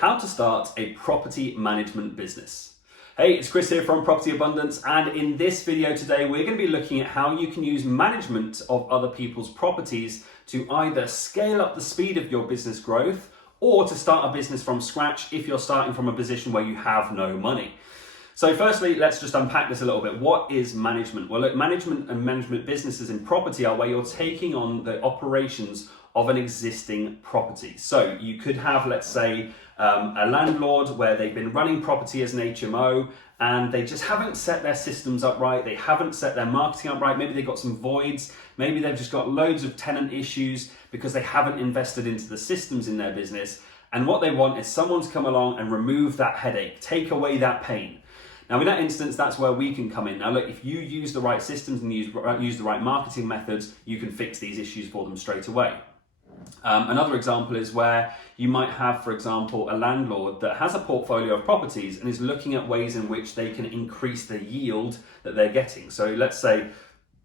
how to start a property management business. Hey, it's Chris here from Property Abundance, and in this video today we're going to be looking at how you can use management of other people's properties to either scale up the speed of your business growth or to start a business from scratch if you're starting from a position where you have no money. So firstly, let's just unpack this a little bit. What is management? Well, look, management and management businesses in property are where you're taking on the operations of an existing property. So you could have, let's say, a landlord where they've been running property as an HMO and they just haven't set their systems up right, they haven't set their marketing up right, maybe they've got some voids, maybe they've just got loads of tenant issues because they haven't invested into the systems in their business, and what they want is someone to come along and remove that headache, take away that pain. Now in that instance, that's where we can come in. Now look, if you use the right systems and use the right marketing methods, you can fix these issues for them straight away. Another example is where you might have, for example, a landlord that has a portfolio of properties and is looking at ways in which they can increase the yield that they're getting. So let's say,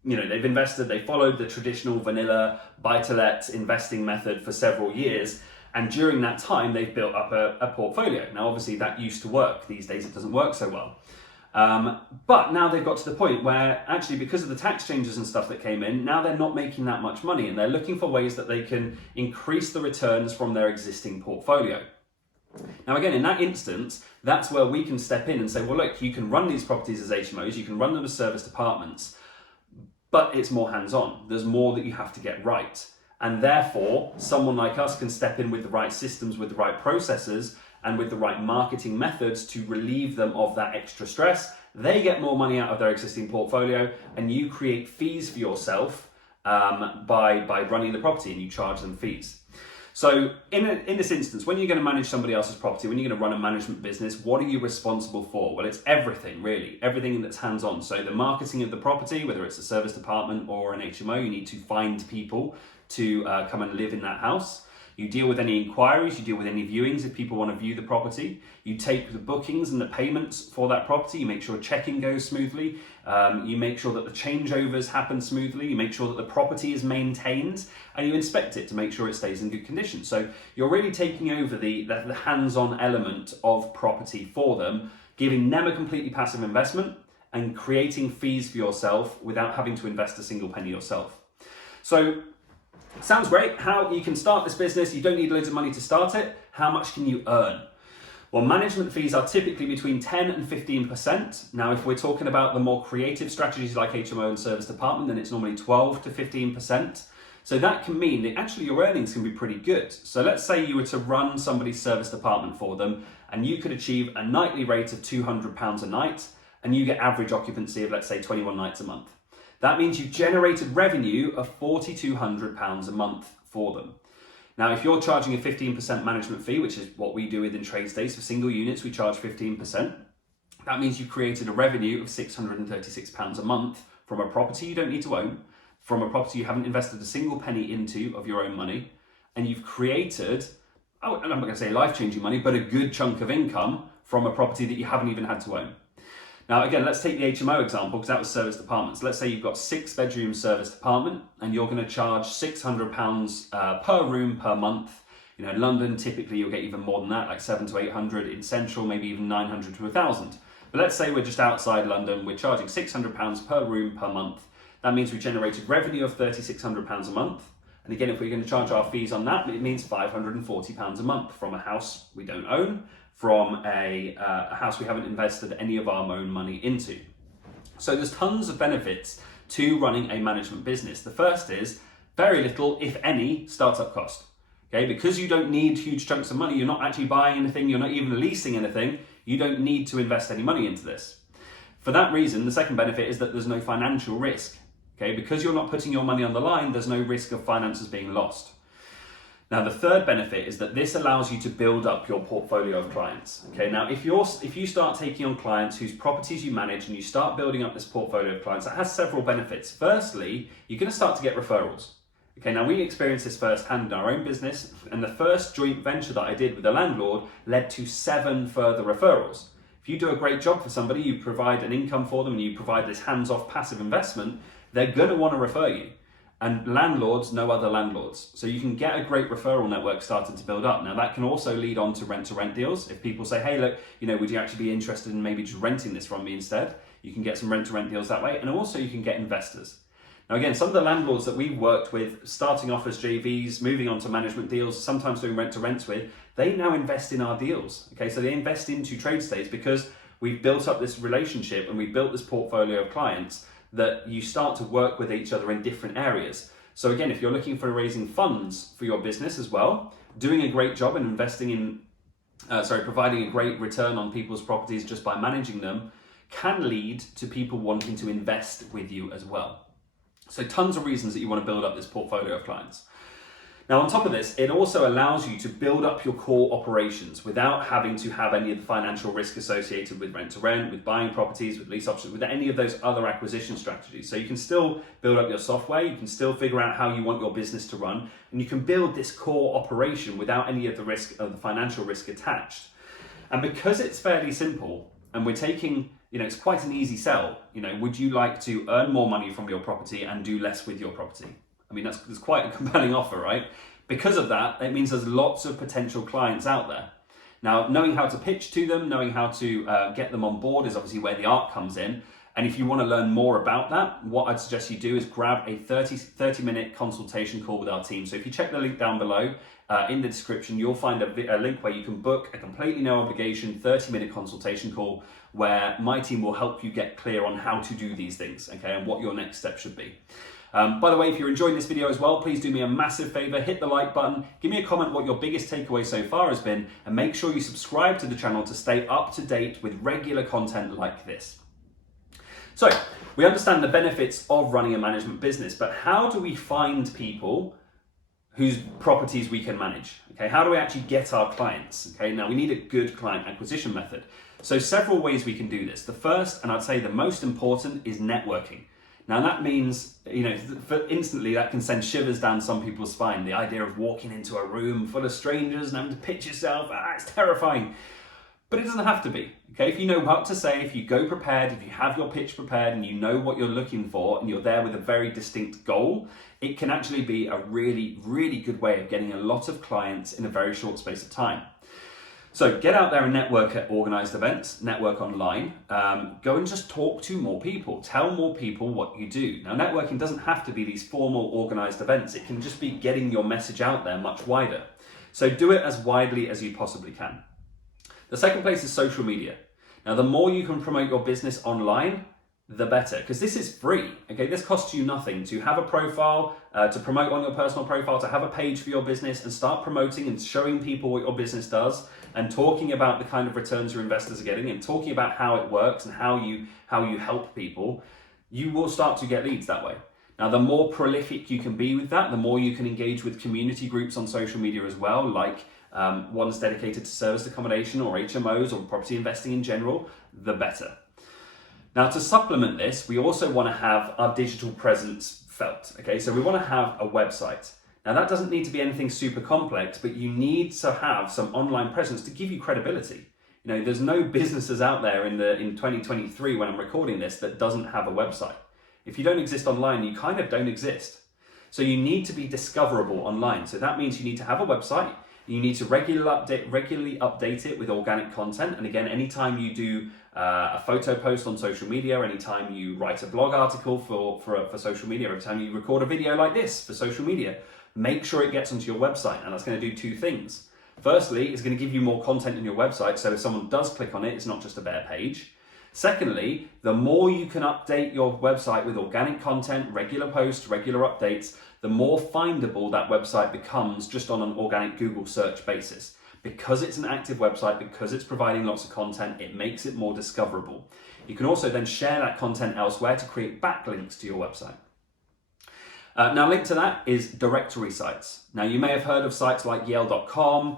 they've invested, they followed the traditional vanilla buy-to-let investing method for several years, and during that time they've built up a portfolio. Now obviously that used to work, these days it doesn't work so well. But now they've got to the point where actually, because of the tax changes and stuff that came in, now they're not making that much money and they're looking for ways that they can increase the returns from their existing portfolio. Now again, in that instance, that's where we can step in and say, well look, you can run these properties as HMOs, you can run them as service apartments, but it's more hands-on. There's more that you have to get right. And therefore, someone like us can step in with the right systems, with the right processes, and with the right marketing methods to relieve them of that extra stress. They get more money out of their existing portfolio, and you create fees for yourself by running the property, and you charge them fees. So in this instance, when you're going to manage somebody else's property, when you're going to run a management business, what are you responsible for? Well, it's everything, really, everything that's hands-on. So the marketing of the property, whether it's a service department or an HMO, you need to find people to come and live in that house. You deal with any inquiries, you deal with any viewings if people want to view the property. You take the bookings and the payments for that property, you make sure check-in goes smoothly, you make sure that the changeovers happen smoothly, you make sure that the property is maintained, and you inspect it to make sure it stays in good condition. So you're really taking over the hands-on element of property for them, giving them a completely passive investment and creating fees for yourself without having to invest a single penny yourself. So sounds great. How you can start this business, you don't need loads of money to start it. How much can you earn? Well, management fees are typically between 10 and 15%. Now, if we're talking about the more creative strategies like HMO and service department, then it's normally 12 to 15%. So that can mean that actually your earnings can be pretty good. So let's say you were to run somebody's service department for them and you could achieve a nightly rate of £200 a night and you get average occupancy of, let's say, 21 nights a month. That means you've generated revenue of £4,200 a month for them. Now, if you're charging a 15% management fee, which is what we do within trade states, for single units, we charge 15%. That means you've created a revenue of £636 a month from a property you don't need to own, from a property you haven't invested a single penny into of your own money, and you've created, I'm not going to say life-changing money, but a good chunk of income from a property that you haven't even had to own. Now, again, let's take the HMO example because that was service departments. Let's say you've got 6-bedroom service department and you're going to charge £600 per room per month. In London, typically you'll get even more than that, like 700 to 800. In Central, maybe even 900 to 1,000. But let's say we're just outside London, we're charging £600 per room per month. That means we generated revenue of £3,600 a month. And again, if we're going to charge our fees on that, it means £540 a month from a house we don't own, from a house we haven't invested any of our own money into. So there's tons of benefits to running a management business. The first is very little, if any, startup cost. Okay, because you don't need huge chunks of money, you're not actually buying anything, you're not even leasing anything, you don't need to invest any money into this. For that reason, the second benefit is that there's no financial risk. Okay, because you're not putting your money on the line, there's no risk of finances being lost. Now, the third benefit is that this allows you to build up your portfolio of clients. Okay, now if you start taking on clients whose properties you manage and you start building up this portfolio of clients, that has several benefits. Firstly, you're going to start to get referrals. Okay, now we experienced this firsthand in our own business, and the first joint venture that I did with a landlord led to 7 further referrals. If you do a great job for somebody, you provide an income for them and you provide this hands-off passive investment, they're going to want to refer you. and landlords know other landlords. So you can get a great referral network started to build up. Now that can also lead on to rent deals. If people say, hey, look, would you actually be interested in maybe just renting this from me instead? You can get some rent deals that way. And also you can get investors. Now again, some of the landlords that we've worked with, starting off as JVs, moving on to management deals, sometimes doing rent with, they now invest in our deals. Okay, so they invest into trade stays because we've built up this relationship and we've built this portfolio of clients that you start to work with each other in different areas. So again, if you're looking for raising funds for your business as well, doing a great job and investing in, providing a great return on people's properties just by managing them can lead to people wanting to invest with you as well. So tons of reasons that you want to build up this portfolio of clients. Now, on top of this, it also allows you to build up your core operations without having to have any of the financial risk associated with rent to rent, with buying properties, with lease options, with any of those other acquisition strategies. So you can still build up your software, you can still figure out how you want your business to run, and you can build this core operation without any of the risk of the financial risk attached. And because it's fairly simple, and we're taking, it's quite an easy sell. Would you like to earn more money from your property and do less with your property? I mean, that's quite a compelling offer, right? Because of that, it means there's lots of potential clients out there. Now, knowing how to pitch to them, knowing how to get them on board is obviously where the art comes in. And if you want to learn more about that, what I'd suggest you do is grab a 30-minute consultation call with our team. So if you check the link down below in the description, you'll find a link where you can book a completely no obligation 30-minute consultation call where my team will help you get clear on how to do these things, okay, and what your next step should be. By the way, if you're enjoying this video as well, please do me a massive favor, hit the like button, give me a comment what your biggest takeaway so far has been, and make sure you subscribe to the channel to stay up to date with regular content like this. So, we understand the benefits of running a management business, but how do we find people whose properties we can manage? Okay, how do we actually get our clients? Okay, now we need a good client acquisition method. So several ways we can do this. The first, and I'd say the most important, is networking. Now that means, instantly that can send shivers down some people's spine. The idea of walking into a room full of strangers and having to pitch yourself, it's terrifying. But it doesn't have to be, okay? If you know what to say, if you go prepared, if you have your pitch prepared and you know what you're looking for and you're there with a very distinct goal, it can actually be a really, really good way of getting a lot of clients in a very short space of time. So get out there and network at organised events, network online, go and just talk to more people, tell more people what you do. Now networking doesn't have to be these formal organised events, it can just be getting your message out there much wider. So do it as widely as you possibly can. The second place is social media. Now the more you can promote your business online, the better, because this is free, okay? This costs you nothing to have a profile, to promote on your personal profile, to have a page for your business and start promoting and showing people what your business does and talking about the kind of returns your investors are getting and talking about how it works and how you help people. You will start to get leads that way. Now, the more prolific you can be with that, the more you can engage with community groups on social media as well, like ones dedicated to serviced accommodation or HMOs or property investing in general, the better. Now, to supplement this, we also want to have our digital presence felt, okay? So we want to have a website. Now, that doesn't need to be anything super complex, but you need to have some online presence to give you credibility. There's no businesses out there in 2023 when I'm recording this that doesn't have a website. If you don't exist online, you kind of don't exist. So you need to be discoverable online. So that means you need to have a website. You need to regularly update it with organic content. And again, anytime you do a photo post on social media, anytime you write a blog article for social media, every time you record a video like this for social media, make sure it gets onto your website. And that's going to do two things. Firstly, it's going to give you more content on your website. So if someone does click on it, it's not just a bare page. Secondly, the more you can update your website with organic content, regular posts, regular updates, the more findable that website becomes just on an organic Google search basis. Because it's an active website, because it's providing lots of content, it makes it more discoverable. You can also then share that content elsewhere to create backlinks to your website. Now, linked to that is directory sites. Now, you may have heard of sites like Yale.com,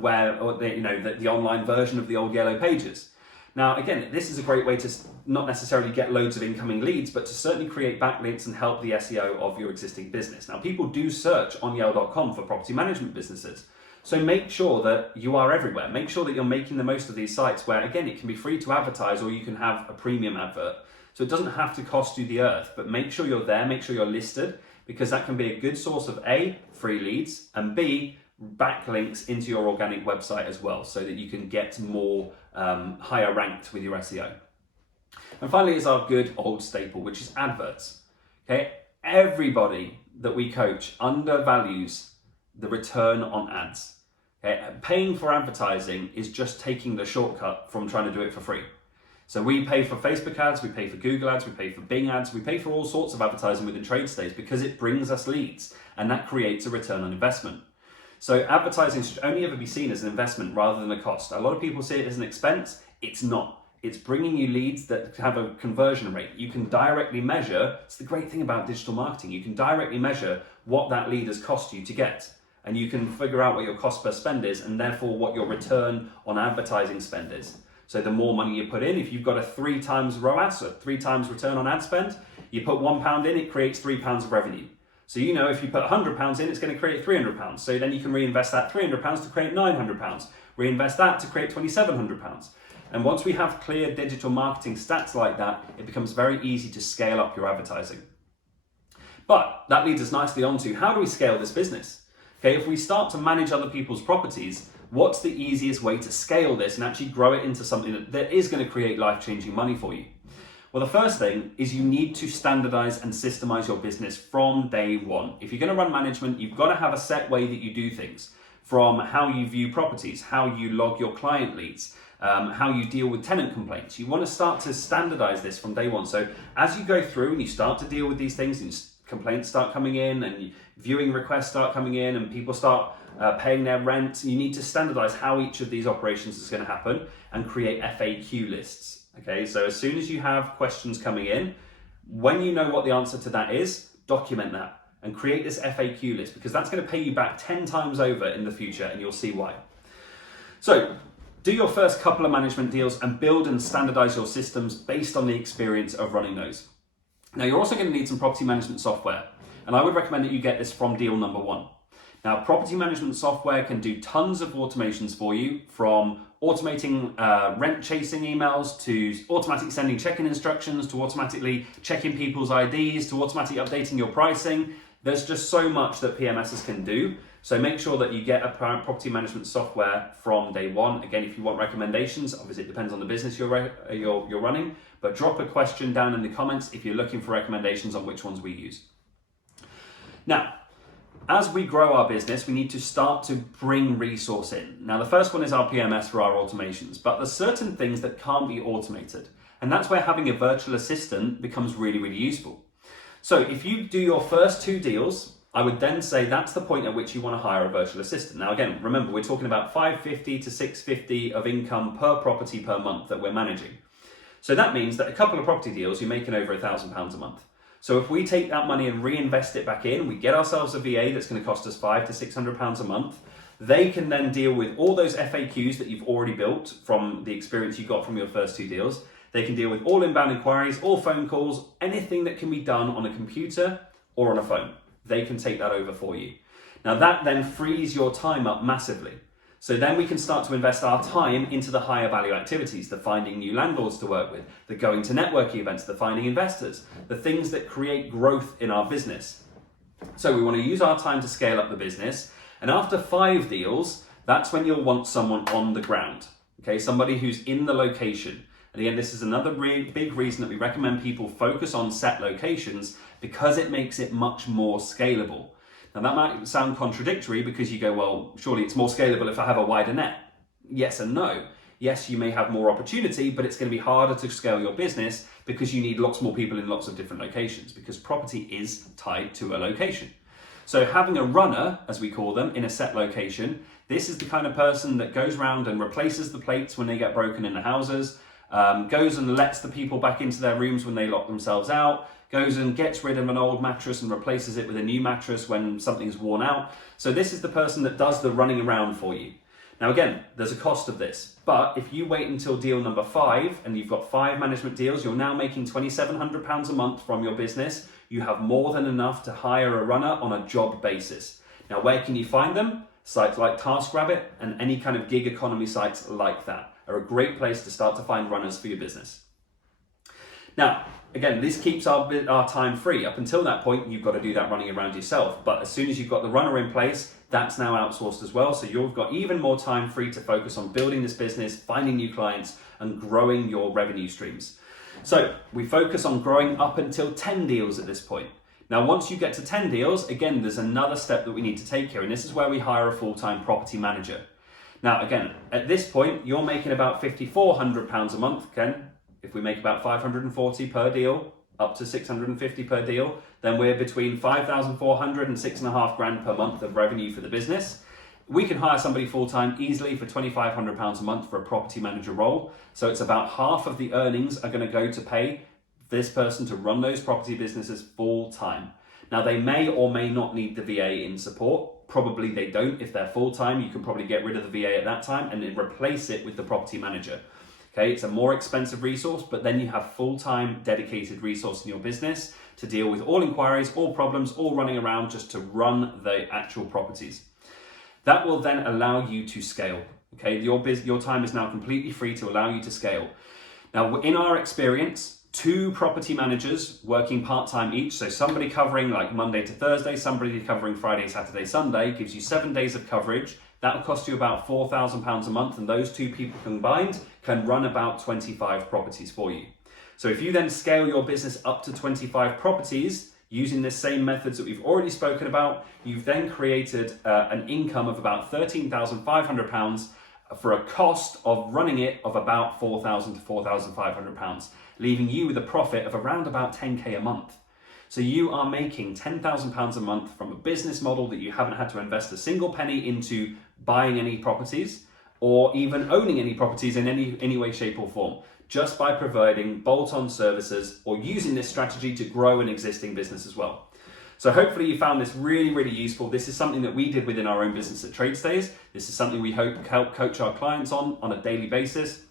where the online version of the old Yellow Pages. Now, again, this is a great way to not necessarily get loads of incoming leads, but to certainly create backlinks and help the SEO of your existing business. Now, people do search on Yale.com for property management businesses. So make sure that you are everywhere. Make sure that you're making the most of these sites where, again, it can be free to advertise or you can have a premium advert. So it doesn't have to cost you the earth, but make sure you're there, make sure you're listed, because that can be a good source of A, free leads, and B, backlinks into your organic website as well, so that you can get more higher ranked with your SEO. And finally is our good old staple, which is adverts. Okay, everybody that we coach undervalues the return on ads. Okay, paying for advertising is just taking the shortcut from trying to do it for free. So we pay for Facebook ads, we pay for Google ads, we pay for Bing ads, we pay for all sorts of advertising within trade stays because it brings us leads and that creates a return on investment. So advertising should only ever be seen as an investment rather than a cost. A lot of people see it as an expense. It's not. It's bringing you leads that have a conversion rate. You can directly measure, it's the great thing about digital marketing, you can directly measure what that lead has cost you to get. And you can figure out what your cost per spend is and therefore what your return on advertising spend is. So the more money you put in, if you've got a 3 times ROAS, or 3 times return on ad spend, you put £1 in, it creates £3 of revenue. So you know if you put £100 in, it's going to create £300. So then you can reinvest that £300 to create £900. Reinvest that to create £2,700. And once we have clear digital marketing stats like that, it becomes very easy to scale up your advertising. But that leads us nicely on to how do we scale this business? Okay, if we start to manage other people's properties, what's the easiest way to scale this and actually grow it into something that is going to create life-changing money for you? Well, the first thing is you need to standardize and systemize your business from day one. If you're going to run management, you've got to have a set way that you do things, from how you view properties, how you log your client leads, how you deal with tenant complaints. You want to start to standardize this from day one. So as you go through and you start to deal with these things and complaints start coming in and viewing requests start coming in and people start paying their rent, you need to standardize how each of these operations is going to happen and create FAQ lists. Okay, so as soon as you have questions coming in, when you know what the answer to that is, document that and create this FAQ list, because that's going to pay you back 10 times over in the future, and you'll see why. So do your first couple of management deals and build and standardize your systems based on the experience of running those. Now, you're also going to need some property management software, and I would recommend that you get this from deal number 1. Now, property management software can do tons of automations for you, from automating rent chasing emails to automatically sending check-in instructions to automatically checking people's IDs to automatically updating your pricing. There's just so much that PMSs can do. So make sure that you get a property management software from day one. Again, if you want recommendations, obviously it depends on the business you're running, but drop a question down in the comments if you're looking for recommendations on which ones we use. Now, as we grow our business, we need to start to bring resource in. Now, the first one is our PMS for our automations, but there's certain things that can't be automated. And that's where having a virtual assistant becomes really, really useful. So if you do your first 2 deals, I would then say that's the point at which you want to hire a virtual assistant. Now, again, remember, we're talking about $550 to $650 of income per property per month that we're managing. So that means that a couple of property deals, you're making over £1,000 a month. So if we take that money and reinvest it back in, we get ourselves a VA that's going to cost us £500 to £600 a month. They can then deal with all those FAQs that you've already built from the experience you got from your first 2 deals. They can deal with all inbound inquiries, all phone calls, anything that can be done on a computer or on a phone. They can take that over for you. Now that then frees your time up massively. So then we can start to invest our time into the higher value activities, the finding new landlords to work with, the going to networking events, the finding investors, the things that create growth in our business. So we want to use our time to scale up the business. And after 5 deals, that's when you'll want someone on the ground. Okay, somebody who's in the location. And again, this is another big reason that we recommend people focus on set locations, because it makes it much more scalable. Now that might sound contradictory because you go, well, surely it's more scalable if I have a wider net. Yes and no. Yes, you may have more opportunity, but it's going to be harder to scale your business because you need lots more people in lots of different locations, because property is tied to a location. So having a runner, as we call them, in a set location, this is the kind of person that goes around and replaces the plates when they get broken in the houses, goes and lets the people back into their rooms when they lock themselves out, goes and gets rid of an old mattress and replaces it with a new mattress when something's worn out. So this is the person that does the running around for you. Now again, there's a cost of this, but if you wait until deal number 5 and you've got 5 management deals, you're now making £2,700 a month from your business. You have more than enough to hire a runner on a job basis. Now, where can you find them? Sites like TaskRabbit and any kind of gig economy sites like that are a great place to start to find runners for your business. Now, again, this keeps our time free. Up until that point, you've got to do that running around yourself. But as soon as you've got the runner in place, that's now outsourced as well. So you've got even more time free to focus on building this business, finding new clients, and growing your revenue streams. So we focus on growing up until 10 deals at this point. Now, once you get to 10 deals, again, there's another step that we need to take here, and this is where we hire a full-time property manager. Now, again, at this point, you're making about £5,400 a month, Ken. If we make about 540 per deal, up to 650 per deal, then we're between 5,400 and £6,500 per month of revenue for the business. We can hire somebody full-time easily for £2,500 a month for a property manager role. So it's about half of the earnings are going to go to pay this person to run those property businesses full-time. Now, they may or may not need the VA in support. Probably they don't. If they're full-time, you can probably get rid of the VA at that time and then replace it with the property manager. Okay, it's a more expensive resource, but then you have full-time dedicated resource in your business to deal with all inquiries, all problems, all running around just to run the actual properties. That will then allow you to scale. Okay, your time is now completely free to allow you to scale. Now, in our experience, 2 property managers working part-time each, so somebody covering like Monday to Thursday, somebody covering Friday, Saturday, Sunday, gives you 7 days of coverage. That'll cost you about £4,000 a month, and those 2 people combined can run about 25 properties for you. So if you then scale your business up to 25 properties, using the same methods that we've already spoken about, you've then created an income of about £13,500 for a cost of running it of about £4,000 to £4,500, leaving you with a profit of around about 10k a month. So you are making £10,000 a month from a business model that you haven't had to invest a single penny into buying any properties or even owning any properties in any way, shape or form, just by providing bolt-on services or using this strategy to grow an existing business as well. So hopefully you found this really, really useful. This is something that we did within our own business at TradeStays. This is something we help coach our clients on a daily basis.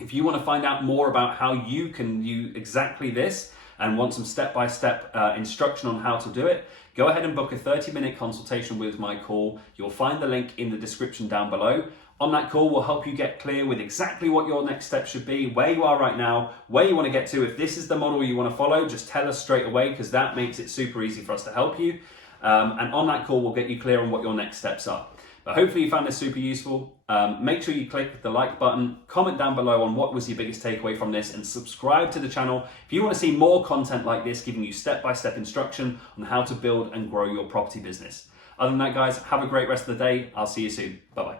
If you want to find out more about how you can do exactly this and want some step-by-step instruction on how to do it, go ahead and book a 30-minute consultation with my call. You'll find the link in the description down below. On that call, we'll help you get clear with exactly what your next step should be, where you are right now, where you want to get to. If this is the model you want to follow, just tell us straight away, because that makes it super easy for us to help you. And on that call, we'll get you clear on what your next steps are. But hopefully you found this super useful. Make sure you click the like button, comment down below on what was your biggest takeaway from this, and subscribe to the channel if you want to see more content like this, giving you step-by-step instruction on how to build and grow your property business. Other than that, guys, have a great rest of the day. I'll see you soon. Bye-bye.